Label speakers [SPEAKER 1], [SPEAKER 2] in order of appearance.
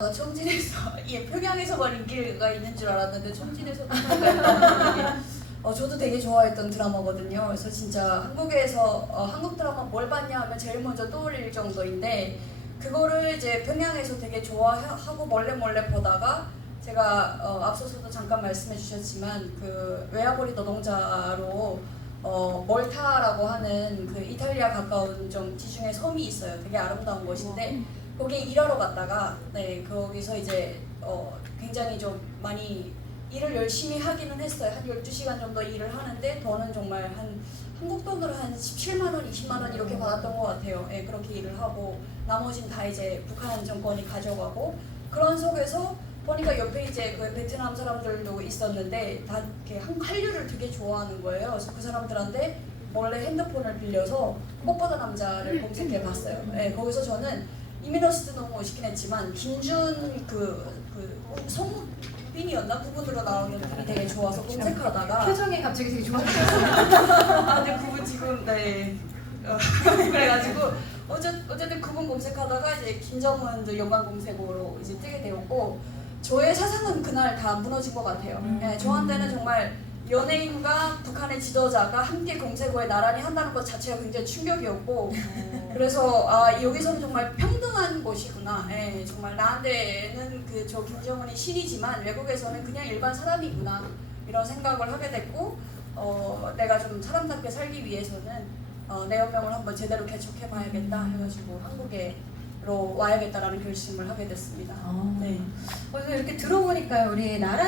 [SPEAKER 1] 어, 청진에서 예 평양에서만 인기가 있는 줄 알았는데 게 어, 저도 되게 좋아했던 드라마거든요. 그래서 진짜 한국에서 어, 한국 드라마 뭘 봤냐 하면 제일 먼저 떠올릴 정도인데 그거를 이제 평양에서 되게 좋아하고 몰래 몰래 보다가 제가 어, 앞서서도 잠깐 말씀해 주셨지만 그 외화벌이 노동자로 어, 몰타라고 하는 그 이탈리아 가까운 좀 지중해 섬이 있어요. 되게 아름다운 곳인데 거기 일하러 갔다가 네 거기서 이제 어, 굉장히 좀 많이 일을 열심히 하기는 했어요. 한 12시간 정도 일을 하는데 돈은 정말 한 한국 돈으로 한 17만 원, 20만 원 이렇게 받았던 것 같아요. 예, 그렇게 일을 하고 나머지는 다 이제 북한 정권이 가져가고 그런 속에서 보니까 옆에 이제 그 베트남 사람들도 있었는데 다 이렇게 한- 한류를 되게 좋아하는 거예요. 그래서 그 사람들한테 몰래 핸드폰을 빌려서 꽃보다 남자를 검색해 봤어요. 예, 거기서 저는 이민호스도 너무 멋있긴 했지만 김준 그, 그 송빈이었나 그분으로 나오는 분이 되게 좋아서 검색하다가
[SPEAKER 2] 표정이 갑자기 되게 좋아졌어요.
[SPEAKER 1] 아, 근데 그분 지금 네 어, 그래가지고 어쨌 어쨌든 그분 검색하다가 이제 김정은도 연관 검색어로 이제 뜨게 되었고 저의 사상은 그날 다 무너진 것 같아요.
[SPEAKER 2] 음.
[SPEAKER 1] 예, 저한테는 정말 연예인과 북한의 지도자가 함께 검색어에 나란히 한다는 것 자체가 굉장히 충격이었고 그래서 아 여기서는 정말 평등한 곳이구나. 예, 정말 나한테는 그 저 김정은이 신이지만 외국에서는 그냥 일반 사람이구나 이런 생각을 하게 됐고 어, 내가 좀 사람답게 살기 위해서는 어, 내 운명을 한번 제대로 개척해 봐야겠다 해가지고 한국에 로 와야겠다라는 결심을 하게 됐습니다.
[SPEAKER 2] 어.
[SPEAKER 1] 네.
[SPEAKER 2] 그래서 이렇게 들어보니까요, 우리 나라